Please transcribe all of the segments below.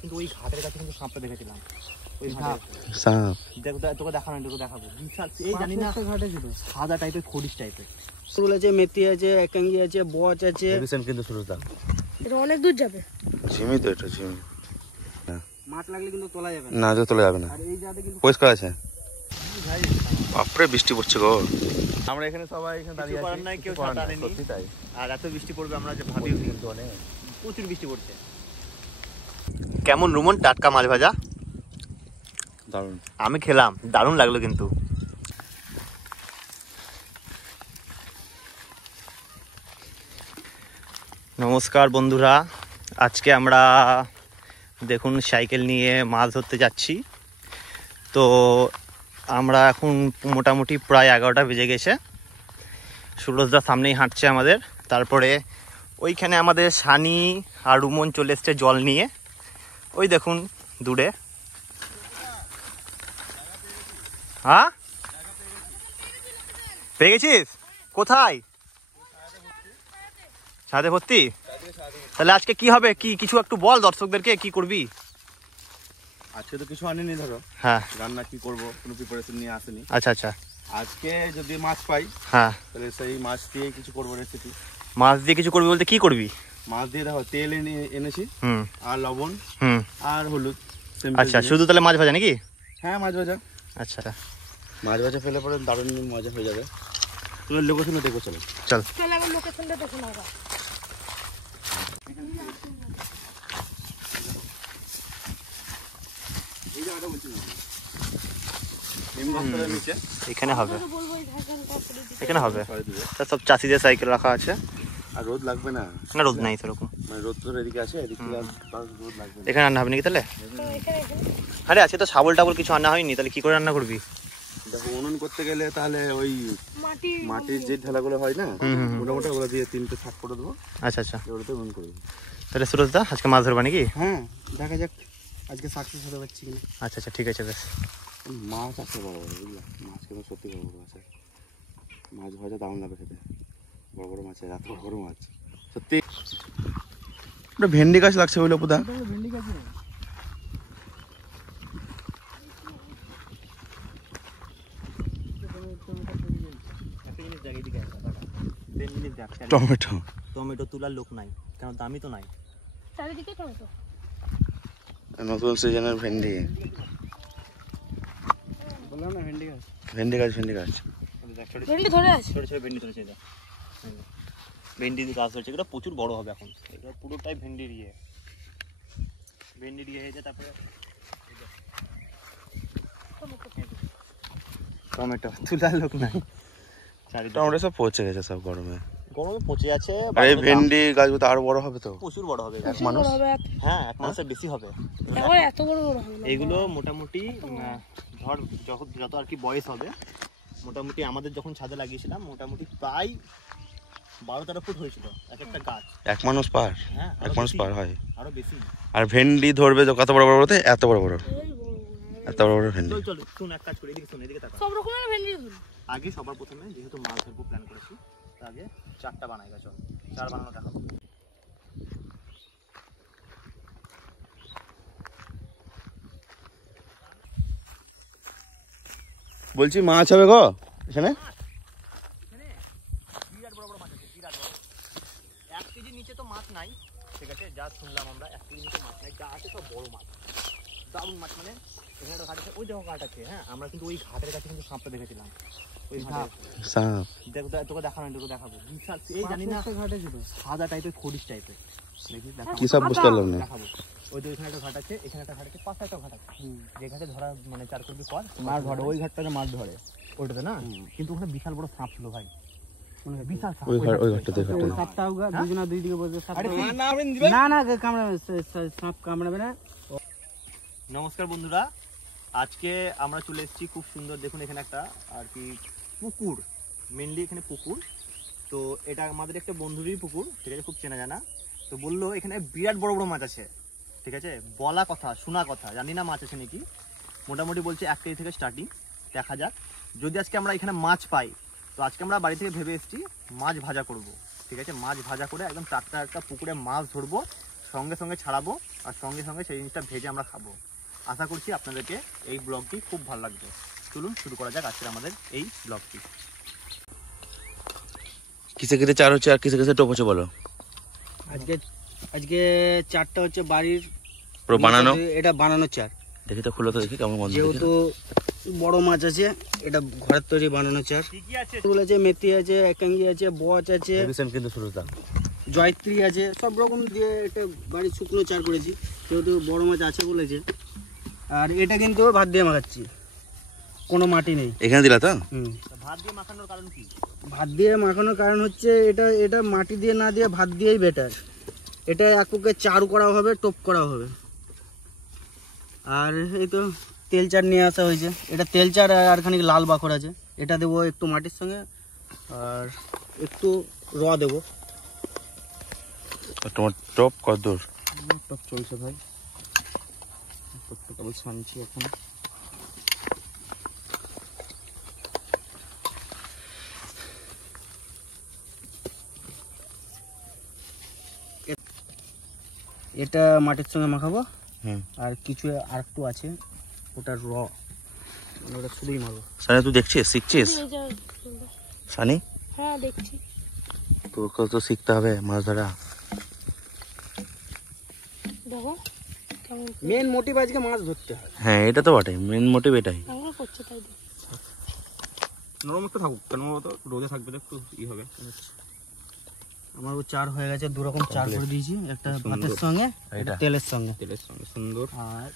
কিন্তু ওই ঘাটের কাছে কিন্তু সাপটা দেখেছিলাম। ওই সাপ দেখ, তোকে দেখানো, তোকে দেখাবো। বিশাল, এই জানি না ঘাটে ছিল, সাদা টাইপের, খড়িশ টাইপের। ফুল আছে, মেথি আছে, একাঙ্গি আছে, বচ আছে। কিন্তু সুরজদা এটা অনেক দূর যাবে। ঝিমি তো, এটা ঝিমি। মাছ লাগলে কিন্তু তোলা যাবে না, যে তোলা যাবে না, আর এই জায়গাতে কিন্তু পরিষ্কার আছে। বাপরে বৃষ্টি পড়ছে গো। আমরা এখানে সবাই এখানে দাঁড়িয়ে আছি, নাই, কেউ ছাতা আনেনি। সত্যি তাই। আর এত বৃষ্টি পড়বে আমরা যে ভাবিও কিন্তু অনেক, প্রচুর বৃষ্টি পড়ছে। কেমন রুমন টাটকা মাছ ভাজা, দারুণ। আমি খেলাম, দারুণ লাগলো কিন্তু। নমস্কার বন্ধুরা, আজকে আমরা দেখুন সাইকেল নিয়ে মাছ ধরতে যাচ্ছি। তো আমরা এখন মোটামুটি প্রায় 11টা বেজে গেছে। সুরজদার সামনেই হাঁটছে আমাদের। তারপরে ওইখানে আমাদের সানি আর রুমন চলে এসছে জল নিয়ে, ওই দেখুন দূরে। হ্যাঁ, পেয়ে গেছিস? কোথায়? ছাদে ভর্তি? তাহলে আজকে কি হবে, কি কিছু একটু বল দর্শকদেরকে, কি করবি? আজকে তো কিছু আনিনি, ধরো। হ্যাঁ, রান্না কি করবো কোনো প্রিপারেশন নিয়ে আসেনি। আচ্ছা আচ্ছা। আজকে যদি মাছ পাই, হ্যাঁ, তাহলে সেই মাছ দিয়ে কিছু করবো রেসিপি। মাছ দিয়ে কিছু করবি বলতে কি করবি? মাছ দিয়ে দেখো তেল এনেছি, আর লবণ, আর হলুদ। আচ্ছা, শুধু তাহলে মাছ ভাজা নাকি? হ্যাঁ, মাছ ভাজা। আচ্ছা, মাছ ভাজা ফেলে পরে দারুণ মজা হয়ে যাবে। তুমি লোকেশনে দেখো, চলো। চল। চল এখন লোকেশনটা দেখুন আগে। এখানে হবে, বলবো এই ঢাকানটা করে দিতে। এখানে হবে। তা সব চাষিদের সাইকেল রাখা আছে। আর রোদ লাগবে না, না রোদ নাই সেরকম, মানে রোদ তো এদিকে আছে, এদিকে আর রোদ লাগবে না। এখানে রান্না হবে নাকি তাহলে? এখানে আরে আজকে তো শাবল টাবল কিছু আনা হয়নি, তাহলে কি করে রান্না করবি? দেখো, উনুন করতে গেলে তাহলে ওই মাটির যে ঢেলাগুলো হয় না, মোটামুটি ওগুলো দিয়ে 3টে থাক করে দেবো। আচ্ছা আচ্ছা, ওটাতে উনুন করবো। তাহলে সুরজদা আজকে মাছ ধরবা নাকি? হ্যাঁ, দেখা যাক আজকে সাকসেস হতে পারছি কিনা। আচ্ছা আচ্ছা, ঠিক আছে বেশ। মাছ আছে বড় বড়, বুঝলা? মাছ কিন্তু সত্যি বড় বড় আছে। মাছ ভাজা দারুণ লাগে খেতে। বড় বড় মাছ, এত বড় বড় মাছ সত্যি। ভেন্ডি গাছ লাগছে ওই লোপুদা। ভেন্ডি গাছ টমেটো, টমেটো তোলার লোক নাই, কেন দামই তো নাই। চারিদিকে টমেটো। নতুন সিজনের ভেন্ডি। বললাম না ভেন্ডি গাছ। ভেন্ডি গাছ, ভেন্ডি গাছ। ভেন্ডি ধরে আছে। ছোট ছোট ভেন্ডি ধরেছে, ভেন্ডি গাছ হচ্ছে, এগুলো প্রচুর বড় হবে এখন। এগুলো পুরোটাই ভেন্ডির ইয়ে, ভেন্ডির ইয়ে হয়েছে। তারপরে টমেটো তোলার লোক নাই। টমেটো সব পচে গেছে সব গরমে। গরমে পচে আছে। আর এই ভেন্ডি গাছগুলো তো আরো বড় হবে তো, প্রচুর বড় হবে। এক মানুষ। হ্যাঁ, এক মানুষের বেশি হবে। এখন এত বড় বড় হবে না। এগুলো মোটামুটি ধর যত আর কি বয়স হবে, মোটামুটি আমাদের যখন ছাদে লাগিয়েছিলাম মোটামুটি প্রায় 12-13 ফুট হয়েছিল এক একটা গাছ। এক মানুষ পার? হ্যাঁ, এক মানুষ পার হয় আরো বেশি। আর ভেন্ডি ধরবে তো কত বড় বড় বলতে, এত বড় বড়, এত বড় বড় ভেন্ডি। চল চল, শুন এক কাজ করি, এদিকে শুন, এদিকে তাকা। সব রকমের ভেন্ডি ধরুন। আগে সবার প্রথমে যেহেতু মাছ ধরবো প্ল্যান করেছি, তো আগে 4টা বানাই গা, চল 4 বানানো দেখাবো। বলছি মাছ হবে গো এখানে? বিরাট বড় বড় মাছ আছে, বিরাট বড়। 1 কেজির নিচে তো মাছ নাই, ঠিক আছে? যা শুনলাম আমরা 1 কেজির নিচে মাছ নাই, যা আছে সব বড় মাছ, দারুণ মাছ। মানে এখানে একটা ঘাট আছে, ওই দেখো ঘাট আছে। হ্যাঁ, আমরা কিন্তু ওই ঘাটের কাছে কিন্তু সাপটা দেখেছিলাম। ওই ঘাটে সাপ দেখ, তোকে দেখানো, তোকে দেখাবো। বিশাল, এই জানি না ঘাটে ছিল, সাদা টাইপের, খড়িশ টাইপের। দেখি কি সব বুঝতে পারলাম না। দেখাবো। ওই তো ওইখানে একটা ঘাট আছে, এখানে একটা ঘাট আছে, পাশে একটা ঘাট আছে। যে ঘাটে ধরা মানে 4 করবি পর মাছ ধরে, ওই ঘাটটাতে মাছ ধরে। ওইটাতে না, কিন্তু ওখানে বিশাল বড় সাপ ছিল ভাই, বিশাল সাপ। ওই ঘাটটাতে, ওই সাপটা হোক, দুজনা দুই দিকে বসে সাপ। আরে না না, কামড়াবে, সাপ কামড়াবে না। নমস্কার বন্ধুরা, আজকে আমরা চলে এসেছি খুব সুন্দর, দেখুন এখানে একটা আর কি পুকুর, মেনলি এখানে পুকুর। তো এটা আমাদের একটা বন্ধুরই পুকুর, ঠিক আছে? খুব চেনা জানা। তো বললো এখানে বিরাট বড় বড় মাছ আছে, ঠিক আছে? বলা কথা, শোনা কথা, জানি না মাছ আছে নাকি। মোটামুটি বলছে 1 কেজি থেকে স্টার্টিং, দেখা যাক। যদি আজকে আমরা এখানে মাছ পাই, তো আজকে আমরা বাড়ি থেকে ভেবে এসেছি মাছ ভাজা করব, ঠিক আছে? মাছ ভাজা করে একদম টাটকা একটা পুকুরে মাছ ধরবো, সঙ্গে সঙ্গে ছাড়াবো আর সঙ্গে সঙ্গে সেই জিনিসটা ভেজে আমরা খাবো। আশা করছি আপনাদেরকে এই ব্লগটি খুব ভালো লাগবে। চলুন শুরু করা যাক আজকের আমাদের এই ব্লগটি। কিসে কিসে চার হচ্ছে আর কিসে কিসে টোপ হচ্ছে বলো? আজকে চারটা হচ্ছে বাড়ির পুরো বানানো, এটা বানানো চার। দেখি তো খুলে তো দেখি কেমন গন্ধ। যেহেতু বড় মাছ আছে, এটা ঘরের তৈরি বানানো চার। কি কি আছে? ফুল আছে, মেথি আছে, একাঙ্গি আছে, বচ আছে, কিন্তু সুরজদা জয়ত্রী আছে, সব রকম দিয়ে এটা বাড়ির শুকনো চার করেছি, যেহেতু বড় মাছ আছে বলেছে। আর এটা কিন্তু ভাত দিয়ে মাখাচ্ছি, কোনো মাটি নেই এখানে দিলা তো? ভাত দিয়ে মাখানোর কারণ কি? ভাত দিয়ে মাখানোর কারণ হচ্ছে এটা মাটি দিয়ে না দিয়ে ভাত দিয়েই বেটার। এটা একুকে চারু করা হবে, টোপ করা হবে। আর এই তো তেল চার নিয়ে আসা হয়েছে, এটা তেল চার আর খানিক লাল বাখর আছে, এটা দেবো একটু মাটির সঙ্গে আর একটু র দেবো। তোমার টপ কত দূর? টপ চলছে ভাই, টপটা কেবল ছানছি এখন। এটা মাটির সঙ্গে মাখাবো। আর কিছু আর একটু আছে, ওটা র, মানে ওটা শুধুই মারবো। সানি তুই দেখছিস, শিখছিস? সানি হ্যাঁ দেখছি। তোর তো শিখতে হবে মাছ ধরা। দেখো কেমন মেন মোটিভ আজকে মাছ ধরতে হয়। হ্যাঁ এটা তো বটে, মেন মোটিভ এটাই। আমরা করছে তাই দেখ। নরম একটু থাকুক, কেন তো রোদে থাকবে তো একটু ই হবে। আমার ও চার হয়ে গেছে, দু রকম চার করে দিয়েছি, একটা ভাতের সঙ্গে, একটা তেলের সঙ্গে। তেলের সঙ্গে সুন্দর। আর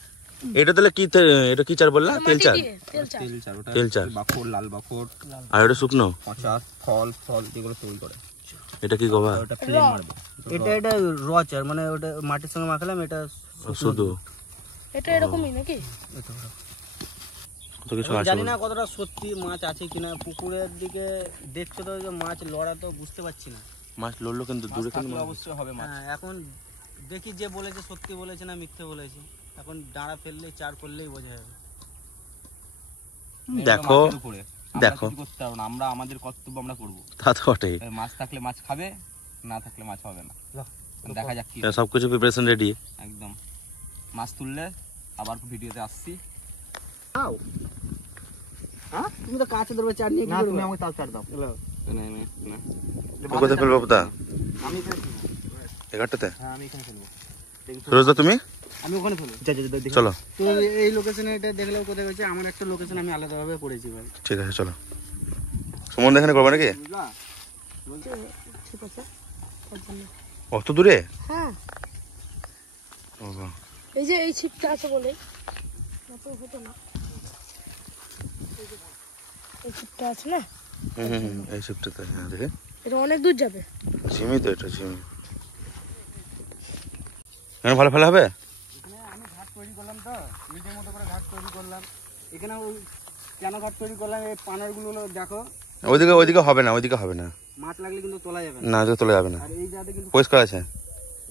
এটা তাহলে কি এটা কি চার বললা? তেল চার? তেল চা। তেল চার, ওটা তেল চার। বাখর, লাল বাখর, আর এটা শুকনো? পচা ফল ফল যেগুলো তৈরি করে, এটা কি গবা? ওটা ফ্লেম মারবে। এটা র চার, মানে ওটা মাটির সঙ্গে মাখালাম, এটা শুধু এটা এরকমই নাকি? কত কিছু আমি আছে জানি বলে। না কতটা সত্যি মাছ আছে কিনা। পুকুরের দিকে দেখছো তো যে মাছ লড়া, তো বুঝতে পারছি না। মাছ লড়লো কিন্তু দূরে কিন্তু থাকলে অবশ্যই হবে মাছ। হ্যাঁ, এখন দেখি যে বলেছে সত্যি বলেছে না মিথ্যে বলেছে। এখন ডাঁড়া ফেললেই, চার করলেই বোঝা যাবে। দেখো মাছের উপরে আমরা দেখো। কিছু করতে পারবো না, আমরা আমাদের কর্তব্য আমরা করবো। তা তো বটেই। মাছ থাকলে মাছ খাবে, না থাকলে মাছ হবে না। দেখা যাক কি সবকিছু প্রিপারেশন রেডি। একদম। মাছ তুললে আবার ভিডিওতে আসছি। হ্যাঁ, তুমি তো কাছে ধরবে, চার নিয়ে কি করবে? আমাকে তাল চার দাও। কোথায় ফেলবো তা? আমি এখানে ফেলবো। এগারটাতে? হ্যাঁ আমি এখানে ফেলবো। সুরজদা তুমি আমি ওখানে ফেলবো। চলো। তো এই লোকেশনে এটা দেখলেও কোথায় হচ্ছে, আমার একটা লোকেশন আমি আলাদাভাবে করেছি ভাই। ঠিক আছে চলো। সম্বন্ধে এখানে করবো নাকি? বুঝলা? ঠিক আছে তার জন্য। অত দূরে? হ্যাঁ বাবা। এই যে এই ছিপটা আছে বলে না তো হতো না। এই ছিপটা আছে না, এই শিফটটাতে। হ্যাঁ দেখে এটা অনেক দূর যাবে। ঝিমি তো, এটা ঝিমি। এখানে ভালো ফেলা হবে? এখানে আমি ঘাট তৈরি করলাম, তো নিজের মতো করে ঘাট তৈরি করলাম। এখানে ওই কেন ঘাট তৈরি করলাম, এই পানারগুলো হলো দেখো, ওইদিকে হবে না, ওইদিকে হবে না। মাছ লাগলে কিন্তু তোলা যাবে না। না ওইদিকে তোলা যাবে না, আর এই জায়গাতে কিন্তু পরিষ্কার আছে।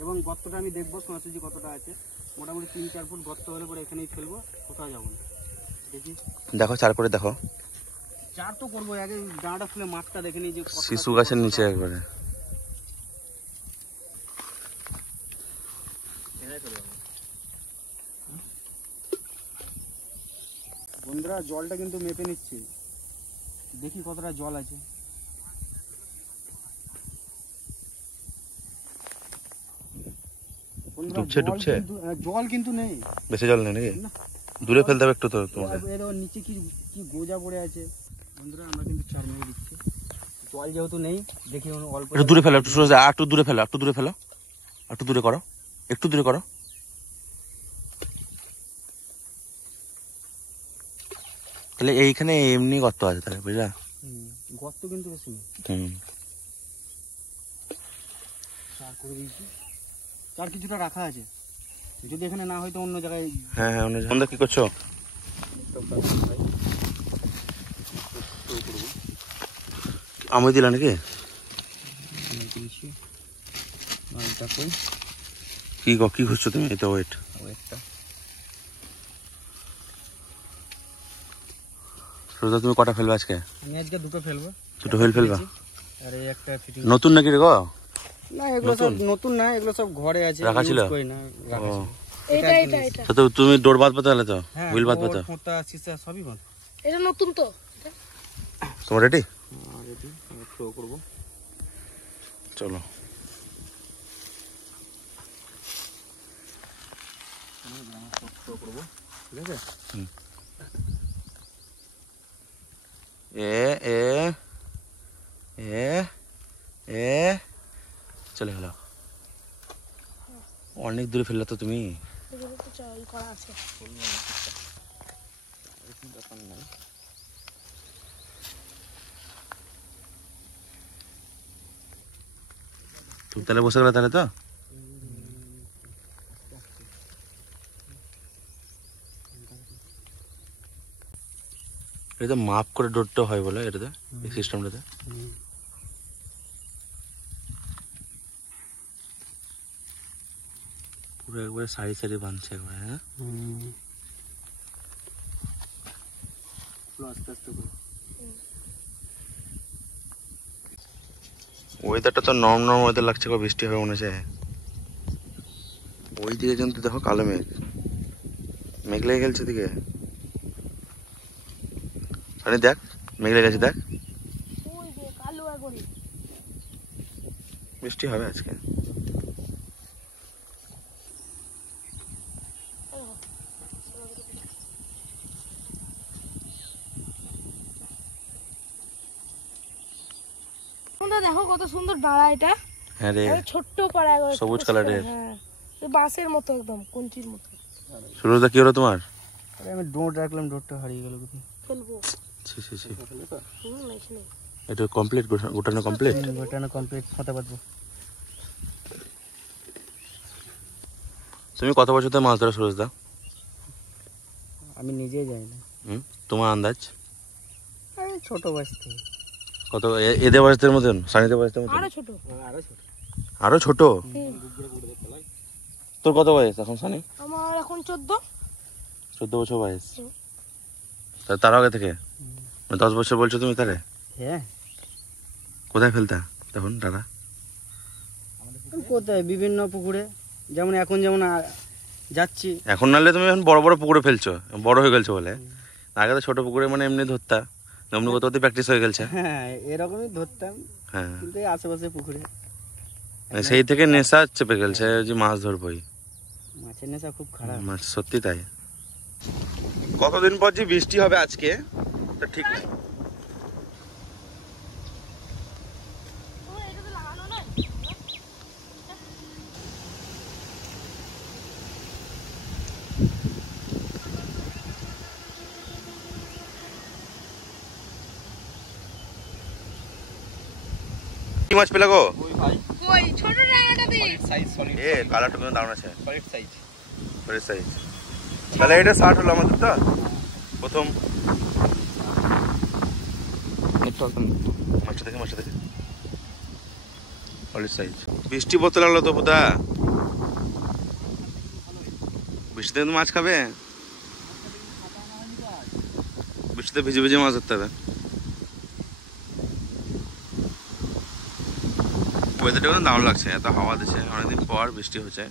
এবং গর্তটা আমি দেখবো সোনাচুজি কতটা আছে। মোটামুটি 3-4 ফুট গর্ত হলে পরে এখানেই ফেলবো, কোথাও যাবো না। দেখি দেখো চার করে দেখো। চার তো করবো, আগে ডাঁটা ফুলে মাঠটা দেখে নিই যে কতটা শিশু গাছের নিচে একবারে। বন্ধুরা জলটা কিন্তু মেপে নিচ্ছি, দেখি কতটা জল আছে। বন্ধুরা, ডুবছে, জল ডুবছে? জল কিন্তু নেই। বেশি জল নেই নাকি? দূরে ফেলতে হবে একটু তো তোমাকে। এর ওর নিচে কি কি গোজা পড়ে আছে। বন্ধুরা আমরা কিন্তু চার মেরে দিচ্ছি, জল যেহেতু নেই। দেখি অল্প একটু দূরে ফেলো, একটু সোজা, আর একটু দূরে ফেলো, একটু দূরে ফেলো, একটু দূরে করো, একটু দূরে করো। তাহলে এইখানে এমনি গর্ত আছে তাহলে, বুঝলা? গর্ত কিন্তু বেশি নেই। চার করে দিয়েছি, চার কিছুটা রাখা আছে, যদি এখানে না হয় তো অন্য জায়গায়। হ্যাঁ হ্যাঁ, তোমরা কি করছো? আমি দিলা নাকি? কি করছো তুমি? এটা ওয়েট। রোজা তুমি কটা ফেলবে আজকে? আমি আজকে দুটো ফেলবো। দুটো ফেলবা? আর এই একটা ফিটিং। নতুন নাকি রে গো? না এগুলো সব নতুন না, এগুলো সব ঘরে আছে, রাখা ছিল? use করি না, রাখা ছিল। এটা এটা এটা তো তুমি ডোর বাঁধবে তাহলে তো, হ্যাঁ, হুইল বাঁধবে তো। ফোঁটা সিসা সবই বন্ধ। এটা নতুন তো তোমার রেডি? রেডি, থ্রো করবো। চলো। থ্রো করবো, ঠিক আছে? এ এ এ এ চলে গেল। অনেক দূরে ফেললে তো তুমি। এগুলো তো চাল করা আছে। তুমি তাহলে বসে গেলে তাহলে তো। এটা মাপ করে ডোরটা হয় বলে এটাতে, এই সিস্টেমটাতে। পুরো একবারে সারি সারি বাঁধছে একবারে। হ্যাঁ, আস্তে আস্তে করবো। ওয়েদারটা তো নরম ওয়েদার লাগছে, বৃষ্টি হবে মনে হচ্ছে। ওই দিকে কিন্তু দেখো কালো মেঘ, মেঘ লেগে গেছে দিকে। আরে দেখ, মেঘ লেগে গেছে দেখ। ওই যে কালো একবারে। বৃষ্টি হবে আজকে। তোমরা দেখো কত সুন্দর ডাড়া এটা। হ্যাঁ রে, আর ছোট্ট পাড়া একবারে সবুজ কালারের। হ্যাঁ, এই বাঁশের মতো একদম কঞ্চির মতো। সুরজদা কি হলো তোমার? আরে আমি ডোর রাখলাম, ডোরটা হারিয়ে গেল কোথায়। ফেলবো। ছি ছি ছি, নাইস নেই। এটা কমপ্লিট, গোটানো কমপ্লিট। গোটানো কমপ্লিট, ফোঁটা বাঁধবো। তুমি কত বছর ধরে মাছ ধরো সুরজদা? আমি নিজেই জানি না, তোমার আন্দাজ আমি ছোট বয়স থেকে। কত? এদের বয়সের মতন, সানিদের বয়সের মতন? আরো ছোট। আরো ছোট? তোর কত বয়স এখন সানি? আমার এখন 14। 14 বছর বয়স। তার আগে থেকে 10 বছর বলছো তুমি তাহলে? হ্যাঁ, কোথায় ফেলতা তখন দাদা? কোথায় বিভিন্ন পুকুরে, যেমন এখন যেমন যাচ্ছি। এখন নাহলে তুমি এখন বড় বড় পুকুরে ফেলছো, বড় হয়ে গেলছো বলে। আগে তো ছোট পুকুরে মানে এমনি ধরতা, এমনি কোথাও প্র্যাকটিস হয়ে গেছে। হ্যাঁ, এরকমই ধরতাম, হ্যাঁ, কিন্তু এই আশেপাশে পুকুরে সেই থেকে নেশা চেপে গেছে যে মাছ ধরবই। মাছের নেশা খুব খারাপ। মাছ সত্যি তাই। কতদিন পর যে বৃষ্টি হবে আজকে তা ঠিক নেই। এটা তো লাগানো নয়। কি মাছ পেলে গো? ওই ভাই, ওই ছোট ডাঙাটা দি। সাইজ সলিড, এ কালারটা কিন্তু দারুণ আছে, সলিড সাইজ। বড় সাইজ। তাহলে এটা 60 হলো আমাদের তো প্রথম। মাছটা দেখে সলিড সাইজ। বৃষ্টি পড়তে লাগলো তো বুদা, বৃষ্টিতে কিন্তু মাছ খাবে। বৃষ্টিতে ভিজে ভিজে মাছ ধরতে হবে। ওয়েদারটা কিন্তু দারুণ লাগছে, এত হাওয়া দিচ্ছে, অনেকদিন পর বৃষ্টি হচ্ছে।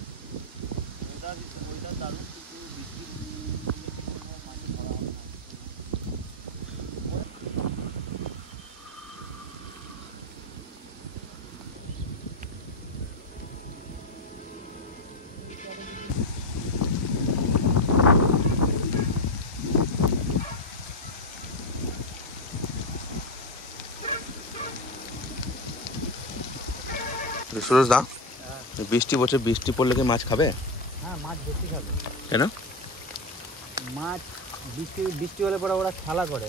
সুরজ দা, বৃষ্টি পড়ছে, বৃষ্টি পড়লে কি মাছ খাবে? হ্যাঁ, মাছ বেশি খাবে। কেন? মাছ বৃষ্টি হলে পরে ওরা খেলা করে,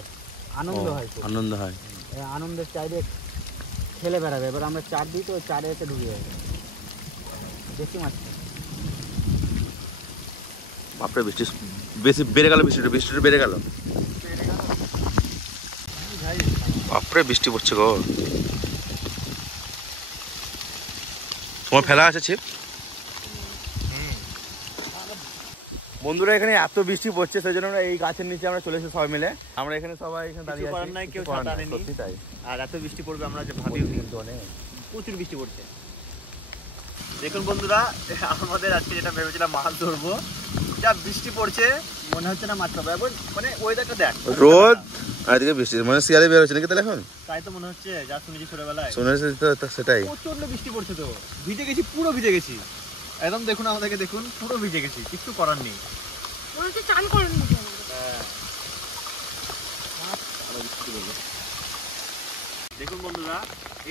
আনন্দ হয় খুব। আনন্দ হয়। এই আনন্দের চাইলে খেলে বেড়াবে। এবার আমরা চার দিই তো চারে এসে ঢুকে যাবে বেশি মাছ খায়। বাপরে, বৃষ্টি বেশি বেড়ে গেল, বৃষ্টিটা বেড়ে গেল। বাপরে বৃষ্টি পড়ছে গো। তোমার ফেলা আছে ছিপ? বন্ধুরা, এখানে এত বৃষ্টি পড়ছে সেই জন্য আমরা এই গাছের নিচে আমরা চলে এসেছি সবাই মিলে। আমরা এখানে সবাই এখানে দাঁড়িয়ে করার আছি, নাই, কেউ কিছু করার ছাতা নাই, আনেনি। সত্যি তাই। আর এত বৃষ্টি পড়বে আমরা যে ভাবিও নি। কিন্তু অনেক প্রচুর বৃষ্টি পড়ছে। দেখুন বন্ধুরা, আমাদের আজকে যেটা ভেবেছিলাম মাছ ধরবো, যা বৃষ্টি পড়ছে মনে হচ্ছে না মাছ পাবো। এখন মানে ওয়েদারটা দেখ, রোদ আর এদিকে বৃষ্টি, মানে শিয়ালে বের হচ্ছে নাকি তাহলে এখন? তাই তো মনে হচ্ছে, যা শুনেছি ছোটবেলায়। শুনেছি তো সেটাই। প্রচন্ড বৃষ্টি পড়ছে, তো ভিজে গেছি, পুরো ভিজে গেছি একদম। দেখুন আমাদেরকে, দেখুন পুরো ভিজে গেছি, কিছু করার নেই। মনে হচ্ছে চান করে নিতে হবে। দেখুন বন্ধুরা,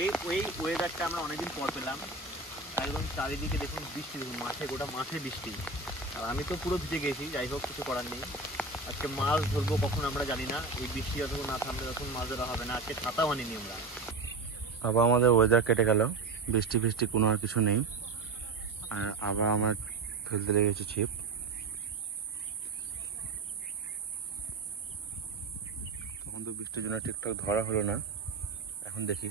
এই ওয়েদারটা আমরা অনেকদিন পর পেলাম। একদম চারিদিকে দেখুন বৃষ্টি, দেখুন মাঠে, গোটা মাঠে বৃষ্টি, আর আমি তো পুরো ভিজে গেছি। যাই হোক, কিছু করার নেই। আজকে মাছ ধরবো কখন আমরা জানি না, এই বৃষ্টি যতক্ষণ না থামবে ততক্ষণ মাছ ধরা হবে না। আজকে ছাতাও আনিনি আমরা। আবার আমাদের ওয়েদার কেটে গেল, বৃষ্টি ফিষ্টি কোনো আর কিছু নেই। আর আবার আমার ফেলতে লেগেছে ছিপ। তখন তো বৃষ্টির জন্য ঠিকঠাক ধরা হলো না, এখন দেখি।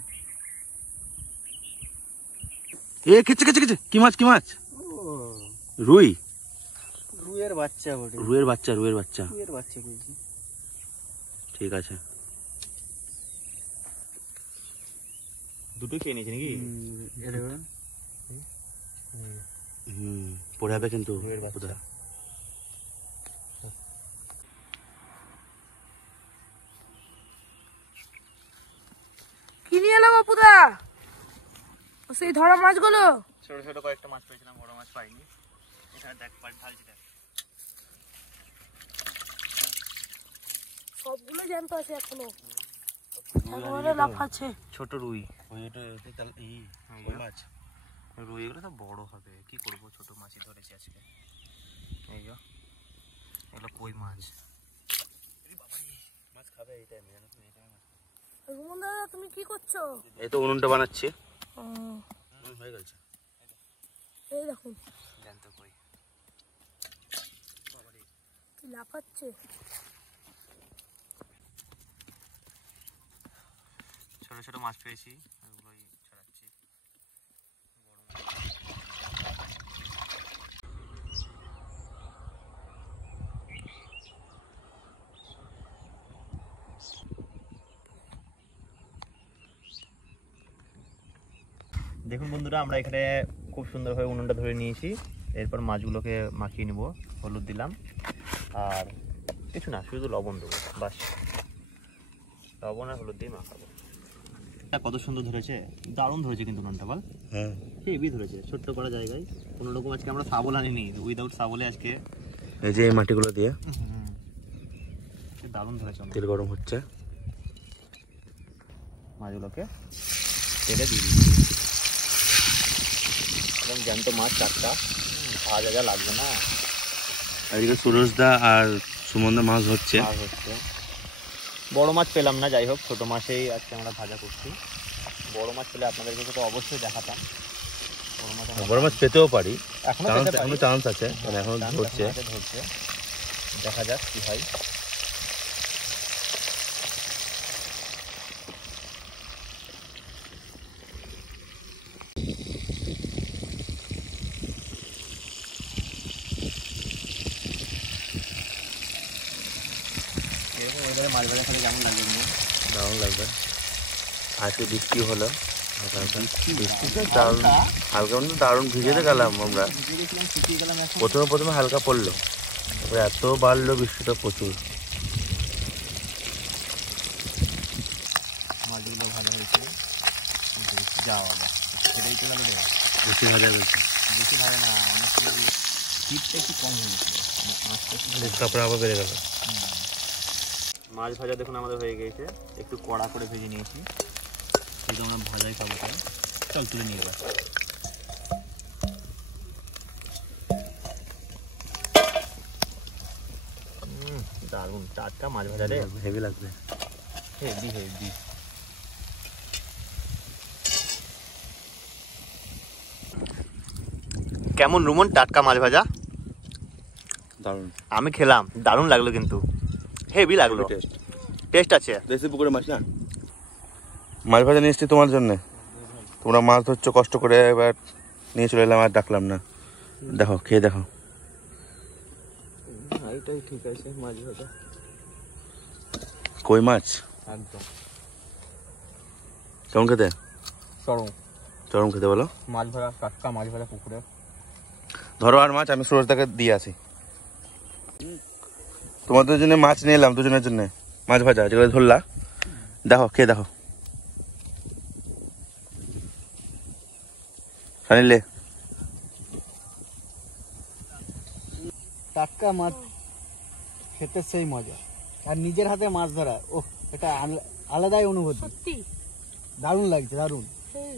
এ খেচ্ছে খেচ্ছে খেচ্ছে, কি মাছ কি মাছ? রুই, রুইয়ের বাচ্চা বটে। রুইয়ের বাচ্চা, রুইয়ের বাচ্চা। রুইয়ের বাচ্চা পেয়েছি। ঠিক আছে। দুটো খেয়ে নিয়েছি নাকি? পড়ে যাবে কিন্তু। রুইয়ের বাচ্চা। কি নিয়ে এলাম অপুদা? সেই ধরা মাছগুলো? ছোট ছোট কয়েকটা মাছ পেয়েছিলাম, বড় মাছ পাইনি। এখানে দেখ, পানি ঢালছি দেখ। সবগুলো জ্যান্ত আছে এখনো, একবারে লাফাচ্ছে। ছোট রুই, মাছ রুই এগুলো তো বড় হবে, কি করবো, ছোট মাছই ধরেছি আজকে। এই যো, এগুলো কই মাছ। মাছ খাবে এই টাইমে, জানো তো? এই টাইমে রুমন দাদা তুমি কি করছো? এই তো উনুনটা বানাচ্ছি। হয়ে গেছে। এই দেখুন জ্যান্ত কই, কি লাফাচ্ছে। ছোট ছোট মাছ পেয়েছি, ওগুলোই ছাড়াচ্ছি। দেখুন বন্ধুরা, আমরা এখানে খুব সুন্দরভাবে উনুনটা ধরে নিয়েছি। এরপর মাছগুলোকে মাখিয়ে নেব, হলুদ দিলাম, আর কিছু না, শুধু লবণ দেবো, বাস। লবণ আর হলুদ দিয়ে মাখাবো। কত সুন্দর ধরেছে, দারুণ ধরেছে কিন্তু উনুনটা, বল? হ্যাঁ, হেভি ধরেছে, ছোট্ট করা জায়গায়। কোনো রকম আজকে আমরা শাবল আনিনি, উইদাউট শাবলে আজকে। এই যে এই মাটিগুলো দিয়ে দারুণ ধরেছে। তেল গরম হচ্ছে, মাছগুলোকে তেলে দিয়ে দিই। একদম জ্যান্ত মাছ, চারটা, ভাজা যা লাগবে না। এদিকে সুরজদা আর সুমনদা মাছ ধরছে। মাছ হচ্ছে, বড় মাছ পেলাম না। যাই হোক, ছোট মাছেই আজকে আমরা ভাজা করছি। বড় মাছ পেলে আপনাদেরকে তো অবশ্যই দেখাতাম। বড় মাছ পেতেও পারি, এখনো চান্স আছে, মানে এখন ধরছে। দেখা যাক কি হয়। মাছ ভাজা খেলে কেমন লাগবে? দারুণ লাগবে। আজকে বৃষ্টি হলো, বৃষ্টিতে দারুণ, হালকা মধ্যে দারুণ ভিজেতে গেলাম আমরা। প্রথমে হালকা পড়লো, তারপরে এত বাড়লো বৃষ্টিটা প্রচুর। মাছগুলো ভালো হয়েছে, যাওয়া সেটাই তো লাগবে। বেশি ভাজা হয়েছে, বেশি ভালো না, অনেক শীতটা একটু কম হয়েছে, তারপরে আবার বেড়ে গেল। মাছ ভাজা দেখুন আমাদের হয়ে গিয়েছে, একটু কড়া করে ভেজে নিয়েছি। সেটা আমরা ভাজাই খাবো, তাই চল তুলে নিয়ে যাবো। দারুণ টাটকা মাছ ভাজা রে, হেভি লাগবে। Heavy heavy. কেমন রুমন টাটকা মাছ ভাজা? দারুণ, আমি খেলাম, দারুণ লাগলো কিন্তু, হেভি লাগলো, টেস্ট আছে। দেশি পুকুরে মাছ না, মাছ ভাজা নিয়ে এসছি তোমার জন্য। তোমরা মাছ ধরছো কষ্ট করে, এবার নিয়ে চলে এলাম, আর ডাকলাম না। দেখো, খেয়ে দেখো। এটাই ঠিক আছে, মাছ ভাজা কই মাছ একদম কেমন খেতে? চরম। চরম খেতে বলো। মাছ ধরা, টাটকা মাছ ধরা পুকুরে। ধরো আর মাছ, আমি সুরজদাকে দিয়ে আসি। তোমাদের জন্য মাছ নিয়ে এলাম, দুজনের জন্য মাছ ভাজা যেগুলো ধরলা। দেখো খেয়ে দেখো। সানিলে টাটকা মাছ খেতে সেই মজা, আর নিজের হাতে মাছ ধরা, ও এটা আলাদাই অনুভূতি। সত্যি দারুণ লাগছে, দারুণ। সেই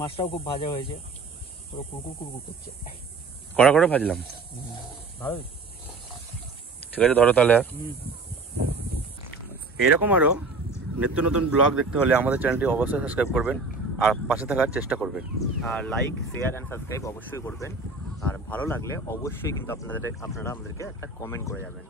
মাছটাও খুব ভাজা হয়েছে, পুরো কুরকুর কুরকুর করছে, কড়া করে ভাজলাম। ভালো। ঠিক আছে, ধরো তাহলে। এরকম আরো নিত্য নতুন ব্লগ দেখতে হলে আমাদের চ্যানেলটি অবশ্যই সাবস্ক্রাইব করবেন আর পাশে থাকার চেষ্টা করবেন। আর লাইক, শেয়ার অ্যান্ড সাবস্ক্রাইব অবশ্যই করবেন। আর ভালো লাগলে অবশ্যই কিন্তু আপনারা আমাদেরকে একটা কমেন্ট করে যাবেন।